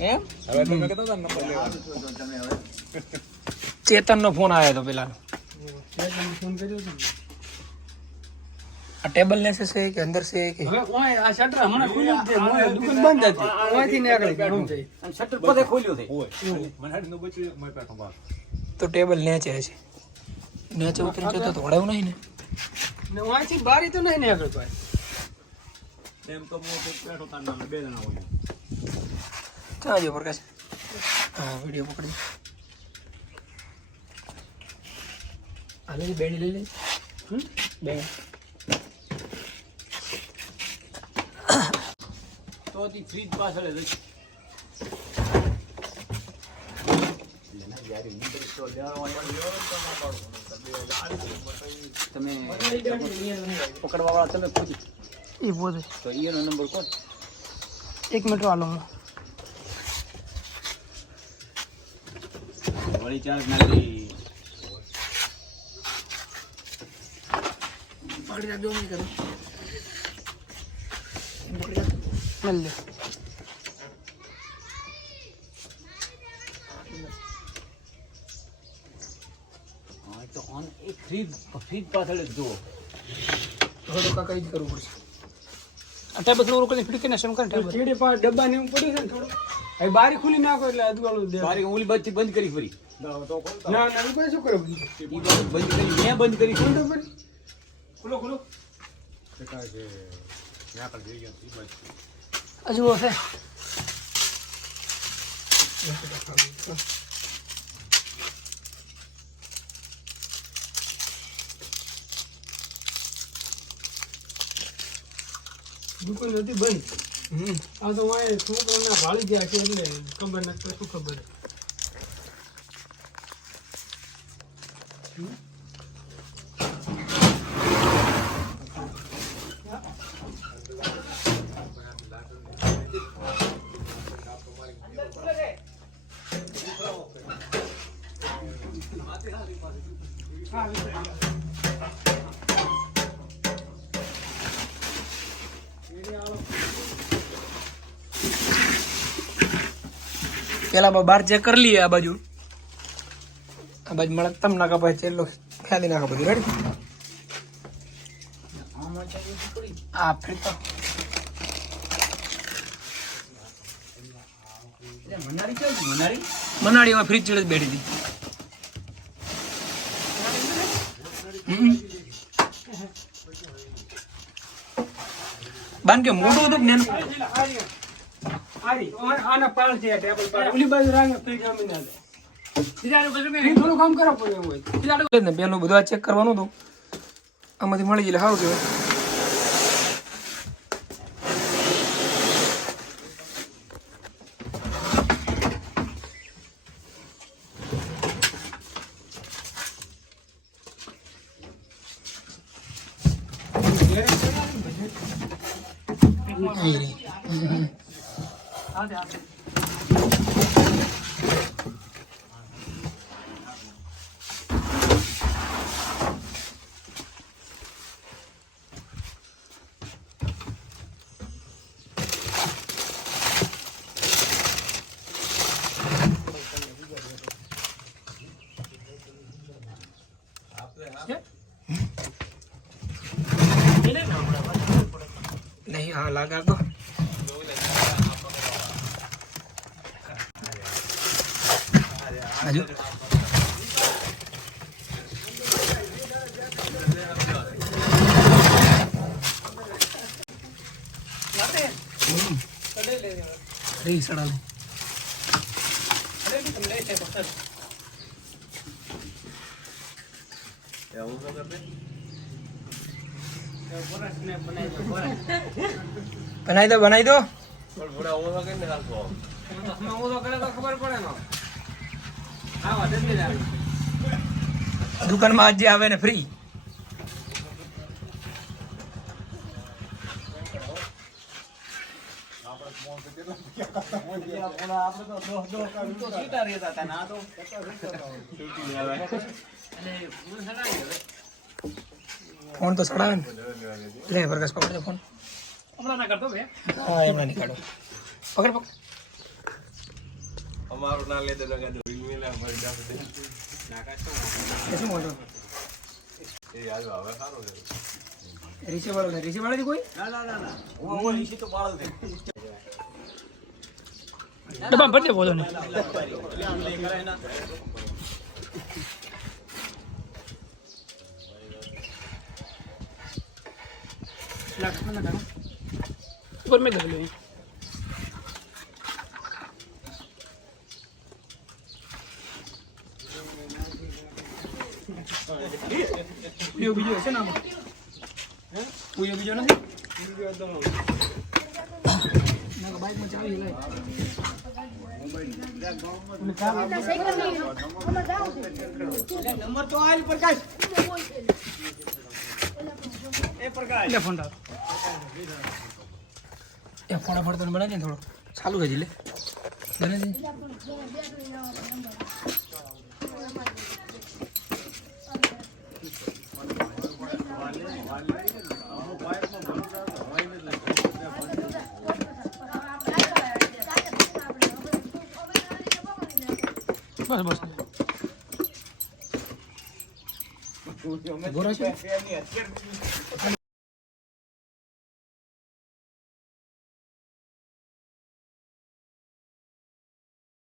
એમ હવે તમે કહેતા હતા નંબર લેવા ચેતનનો ફોન આવ્યો હતો પેલા ફોન કર્યો હતો આ ટેબલ નેસે છે કે અંદર છે કે હવે ઓય આ શટર હમણાં ખુલ્યું છે મોય દુકાન બંધ હતી ઓયથી નીકળી ગયું છે અને શટર પદે ખોલ્યું છે મનહાડી નો બચ્યું મારી પાસે સંભાળ તો ટેબલ નેચે છે નેચે ઉતરીને જતો તો વડાયું નહીં ને ઓયથી બારી તો નહીં નીકળ ભાઈ એમ તો મોટો પેટો તારના બે જણા હોય ક્યાં જો પ્રકાશ હા વિડીયો પકડી હાલે બેડી લઈ લે બે તો તી ફ્રીજ પાછળ જ તમે પકડવા વાળા તમે પૂછી એ બોલે તો એનો નંબર કોણ 1 મિનિટ વાલો વળી ચાર્જ નાખી પકડી રાખજો નહીં કરો મલ લે હા તો ઓન એક ફ્રીજ પાછળ જ જુઓ થોડું કાકા જ કરવું પડશે આ ટેબલ થોડું કરીને ફિટ કરીને શમ કરે ટેબલ ચીડે પા ડબ્બા ને એવું પડ્યું છે ને થોડું હવે બારી ખુલી નાખો એટલે અદવાળું દે બારી ઓલી બચ્ચી બંધ કરી ફરી ના ના એ કોઈ શું કરે બંધ કરી મેં બંધ કરી ખુલો ખુલો કાય છે ન્યા પર જઈ ગયા ઈ બાજુ હજુ હશે દુકાન હતી બંધ આ તો વાય છોકરાના ભાળી ગયા છે એટલે ખબર નથી શું ખબર પેલા બાર ચેક કરી લઈએ આ બાજુ મળે તમ નાખા પછી ચેલો ખ્યાલી નાખા બધું રેડી આ ફરી તો મનારી કેવું મનારી મનાડીમાં ફ્રીજ ચડે બેઠી હતી બાન કે મોટું હતું ને આના પાલ છે ટેબલ પર ઓલી બાજુ રાંગે ફ્રીજ આમી ના દે સીધાનું બધું મેં થોડું કામ કરો પડે એવું હોય સીધાડું ને પેલું બધું આ ચેક કરવાનું હતું આમાંથી મળી જાય સારું કહેવાય नहीं हाँ लगा को हजू अरे सड़ा लो बनाई दो दुकान में आज आवे ने फ्री फोन तो सड़ा ले प्रकाश पकड़ दे फोन હમણાં ના કરતો બે हाँ एम नहीं काटो पकड़ पकड़ અમારું ના લેતો લગા દો મિલા મર જાવ દે શું મોટો એ યાર હવે સારું છે રીસે વાળો કોઈ ના હું ઈસી તો બાળ દે ડબ્બા ભરતે બોલો ને ઉપર મેં લગ લો પૂયો બીજો હશે ને આમાં પૂયો બીજો નથી ના બાઈકમાં ચાવી લાય નંબર તો આલ પ્રકાશ એ પ્રકાશ લે ફોન રાખ એ ફટાફટ તને બનાવી દે થોડો ચાલુ હજી લે બનાવી દે બસ બસ ગોરા છે